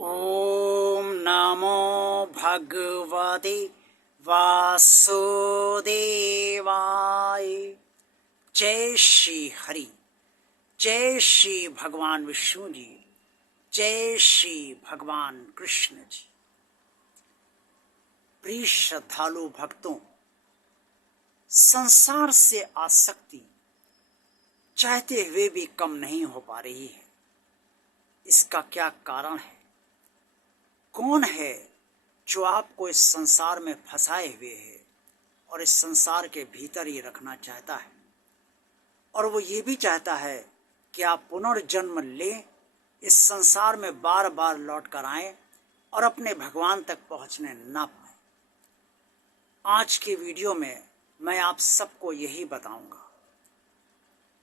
ओम नमो भगवते वासुदेवाय। जय श्री हरि, जय श्री भगवान विष्णु जी, जय श्री भगवान कृष्ण जी। प्रिय श्रद्धालु भक्तों, संसार से आसक्ति चाहते हुए भी कम नहीं हो पा रही है। इसका क्या कारण है? कौन है जो आपको इस संसार में फंसाए हुए है और इस संसार के भीतर ही रखना चाहता है, और वो ये भी चाहता है कि आप पुनर्जन्म लें, इस संसार में बार बार लौट कर आएं और अपने भगवान तक पहुंचने ना पाए। आज की वीडियो में मैं आप सबको यही बताऊंगा।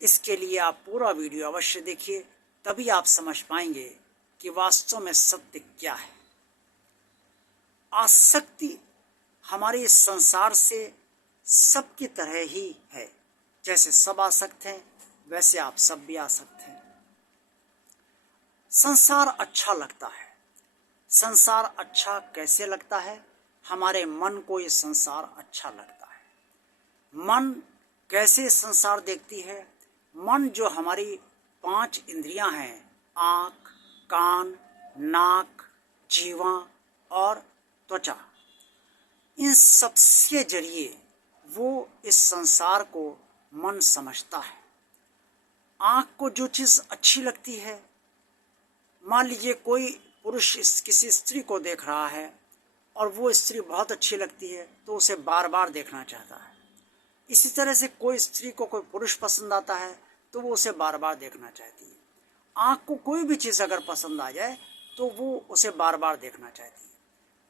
इसके लिए आप पूरा वीडियो अवश्य देखिए, तभी आप समझ पाएंगे कि वास्तव में सत्य क्या है। आसक्ति हमारे इस संसार से सबकी तरह ही है। जैसे सब आसक्त हैं, वैसे आप सब भी आसक्त हैं। संसार अच्छा लगता है। संसार अच्छा कैसे लगता है? हमारे मन को ये संसार अच्छा लगता है। मन कैसे संसार देखती है? मन जो हमारी 5 इंद्रियां हैं, आँख, कान, नाक, जीवा और त्वचा, इन सबसे जरिए वो इस संसार को मन समझता है। आँख को जो चीज़ अच्छी लगती है, मान लीजिए कोई पुरुष किसी स्त्री को देख रहा है और वो स्त्री बहुत अच्छी लगती है तो उसे बार बार देखना चाहता है। इसी तरह से कोई स्त्री को कोई पुरुष पसंद आता है तो वो उसे बार बार देखना चाहती है। आँख को कोई भी चीज़ अगर पसंद आ जाए तो वो उसे बार बार देखना चाहती है।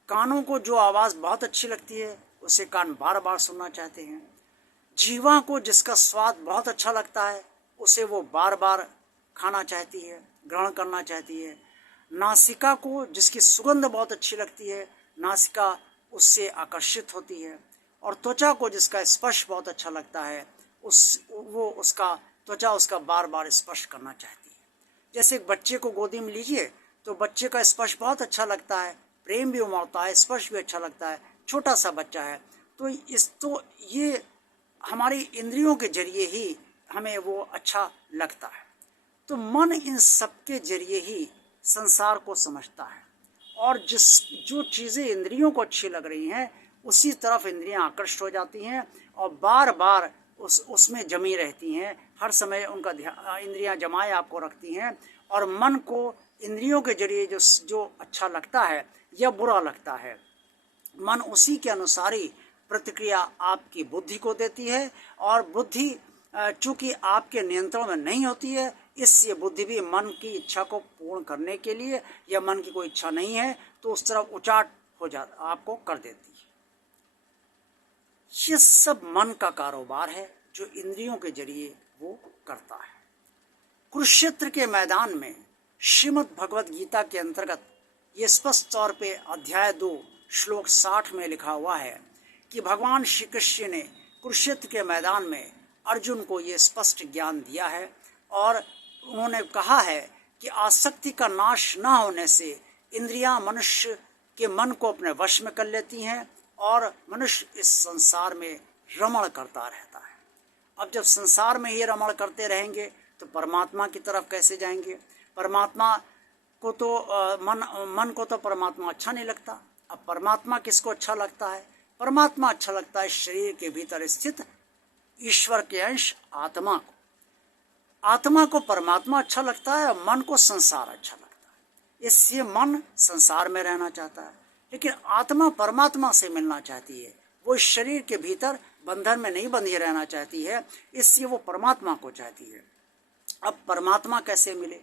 कानों को जो आवाज़ बहुत अच्छी लगती है उसे कान बार बार सुनना चाहते हैं। जीवा को जिसका स्वाद बहुत अच्छा लगता है उसे वो बार बार खाना चाहती है, ग्रहण करना चाहती है। नासिका को जिसकी सुगंध बहुत अच्छी लगती है, नासिका उससे आकर्षित होती है। और त्वचा को जिसका स्पर्श बहुत अच्छा लगता है, उसका त्वचा उसका बार बार स्पर्श करना चाहती है। जैसे एक बच्चे को गोदी में लीजिए तो बच्चे का स्पर्श बहुत अच्छा लगता है, प्रेम भी उमड़ता है, स्पर्श भी अच्छा लगता है, छोटा सा बच्चा है। तो ये हमारी इंद्रियों के जरिए ही हमें वो अच्छा लगता है। तो मन इन सबके जरिए ही संसार को समझता है, और जो चीज़ें इंद्रियों को अच्छी लग रही हैं उसी तरफ इंद्रियां आकर्षित हो जाती हैं और बार बार उसमें जमी रहती हैं। हर समय उनका इंद्रियां जमाए आपको रखती हैं, और मन को इंद्रियों के जरिए जो अच्छा लगता है या बुरा लगता है, मन उसी के अनुसार ही प्रतिक्रिया आपकी बुद्धि को देती है। और बुद्धि चूँकि आपके नियंत्रण में नहीं होती है, इसलिए बुद्धि भी मन की इच्छा को पूर्ण करने के लिए, या मन की कोई इच्छा नहीं है तो उस तरफ उचाट हो जाता आपको कर देती है। ये सब मन का कारोबार है जो इंद्रियों के जरिए वो करता है। कुरुक्षेत्र के मैदान में श्रीमद् भगवद गीता के अंतर्गत ये स्पष्ट तौर पे अध्याय 2 श्लोक 60 में लिखा हुआ है कि भगवान श्री कृष्ण ने कुरुक्षेत्र के मैदान में अर्जुन को ये स्पष्ट ज्ञान दिया है, और उन्होंने कहा है कि आसक्ति का नाश न होने से इंद्रियां मनुष्य के मन को अपने वश में कर लेती हैं और मनुष्य इस संसार में रमण करता रहता है। अब जब संसार में ही रमण करते रहेंगे तो परमात्मा की तरफ कैसे जाएंगे? परमात्मा को तो मन को तो परमात्मा अच्छा नहीं लगता। अब परमात्मा किसको अच्छा लगता है? परमात्मा अच्छा लगता है शरीर के भीतर स्थित ईश्वर के अंश आत्मा को। आत्मा को परमात्मा अच्छा लगता है और मन को संसार अच्छा लगता है। इसलिए मन संसार में रहना चाहता है, लेकिन आत्मा परमात्मा से मिलना चाहती है। वो इस शरीर के भीतर बंधन में नहीं बंधी रहना चाहती है, इसलिए वो परमात्मा को चाहती है। अब परमात्मा कैसे मिले?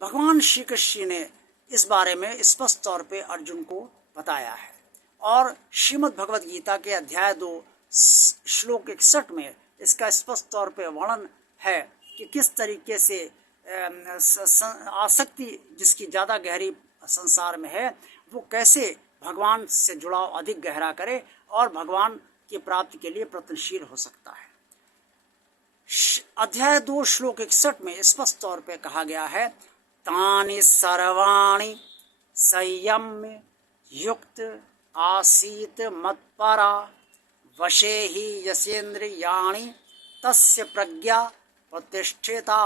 भगवान श्री कृष्ण ने इस बारे में स्पष्ट तौर पे अर्जुन को बताया है, और श्रीमद् भगवद गीता के अध्याय 2 श्लोक 61 में इसका स्पष्ट तौर पे वर्णन है कि किस तरीके से आसक्ति जिसकी ज़्यादा गहरी संसार में है वो कैसे भगवान से जुड़ाव अधिक गहरा करे और भगवान की प्राप्ति के लिए प्रयत्नशील हो सकता है। अध्याय 2 श्लोक 61 में स्पष्ट तौर पे कहा गया है, तानि सर्वाणि संयम्य युक्त आसीत मत्परा वशे ही यसेन्द्रियाणि तस्य प्रज्ञा प्रतिष्ठिता।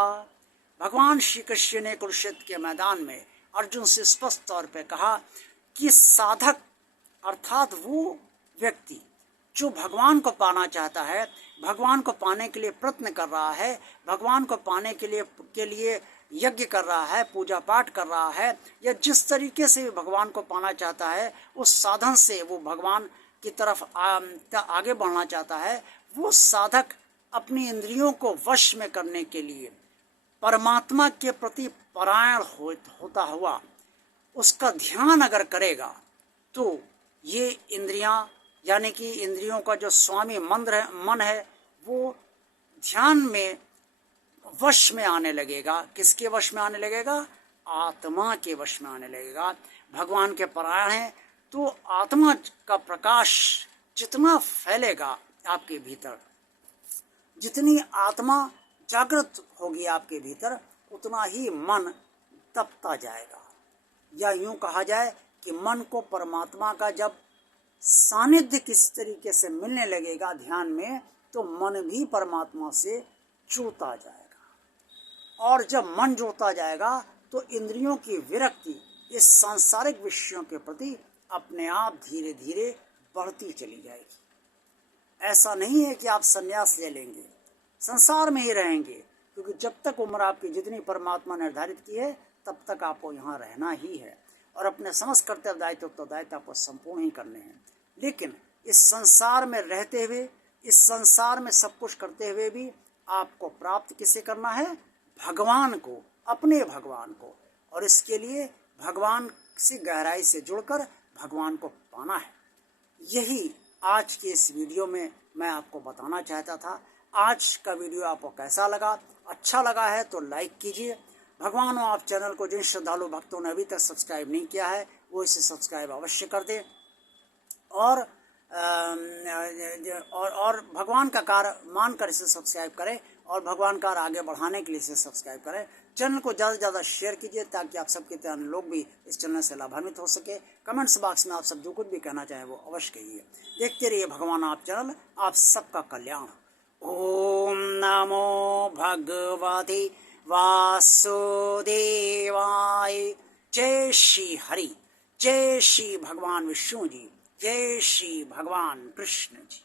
भगवान श्री कृष्ण ने कुरुक्षेत्र के मैदान में अर्जुन से स्पष्ट तौर पे कहा कि साधक अर्थात वो व्यक्ति जो भगवान को पाना चाहता है, भगवान को पाने के लिए प्रयत्न कर रहा है, भगवान को पाने के लिए यज्ञ कर रहा है, पूजा पाठ कर रहा है, या जिस तरीके से भगवान को पाना चाहता है, उस साधन से वो भगवान की तरफ आगे बढ़ना चाहता है, वो साधक अपनी इंद्रियों को वश में करने के लिए परमात्मा के प्रति परायण होता हुआ उसका ध्यान अगर करेगा तो ये इंद्रियां यानी कि इंद्रियों का जो स्वामी मन है वो ध्यान में वश में आने लगेगा। किसके वश में आने लगेगा? आत्मा के वश में आने लगेगा। भगवान के परायण है तो आत्मा का प्रकाश जितना फैलेगा आपके भीतर, जितनी आत्मा जागृत होगी आपके भीतर, उतना ही मन तपता जाएगा। या यूं कहा जाए कि मन को परमात्मा का जब सानिध्य किस तरीके से मिलने लगेगा ध्यान में, तो मन भी परमात्मा से जुड़ता जाएगा। और जब मन जुड़ता जाएगा तो इंद्रियों की विरक्ति इस सांसारिक विषयों के प्रति अपने आप धीरे धीरे बढ़ती चली जाएगी। ऐसा नहीं है कि आप संन्यास ले लेंगे, संसार में ही रहेंगे, क्योंकि जब तक उम्र आपकी जितनी परमात्मा निर्धारित की है तब तक आपको यहाँ रहना ही है और अपने समस्त कर्तव्य दायित्व आपको संपूर्ण ही करने हैं। लेकिन इस संसार में रहते हुए, इस संसार में सब कुछ करते हुए भी आपको प्राप्त किसे करना है? भगवान को, अपने भगवान को। और इसके लिए भगवान से गहराई से जुड़कर भगवान को पाना है। यही आज के इस वीडियो में मैं आपको बताना चाहता था। आज का वीडियो आपको कैसा लगा? अच्छा लगा है तो लाइक कीजिए। भगवान और आप चैनल को जिन श्रद्धालु भक्तों ने अभी तक सब्सक्राइब नहीं किया है वो इसे सब्सक्राइब अवश्य कर दें और भगवान का कार्य मानकर इसे सब्सक्राइब करें और भगवान का आगे बढ़ाने के लिए इसे सब्सक्राइब करें। चैनल को ज़्यादा से ज़्यादा शेयर कीजिए ताकि आप सबके तरह लोग भी इस चैनल से लाभान्वित हो सके। कमेंट्स बॉक्स में आप सब जो कुछ भी कहना चाहें वो अवश्य कहिए। देखते रहिए भगवान आप चैनल, आप सबका कल्याण। ओम नमो भगवते वासुदेवाय। जय श्री हरि, जय श्री भगवान विष्णु जी, जय श्री भगवान कृष्ण जी।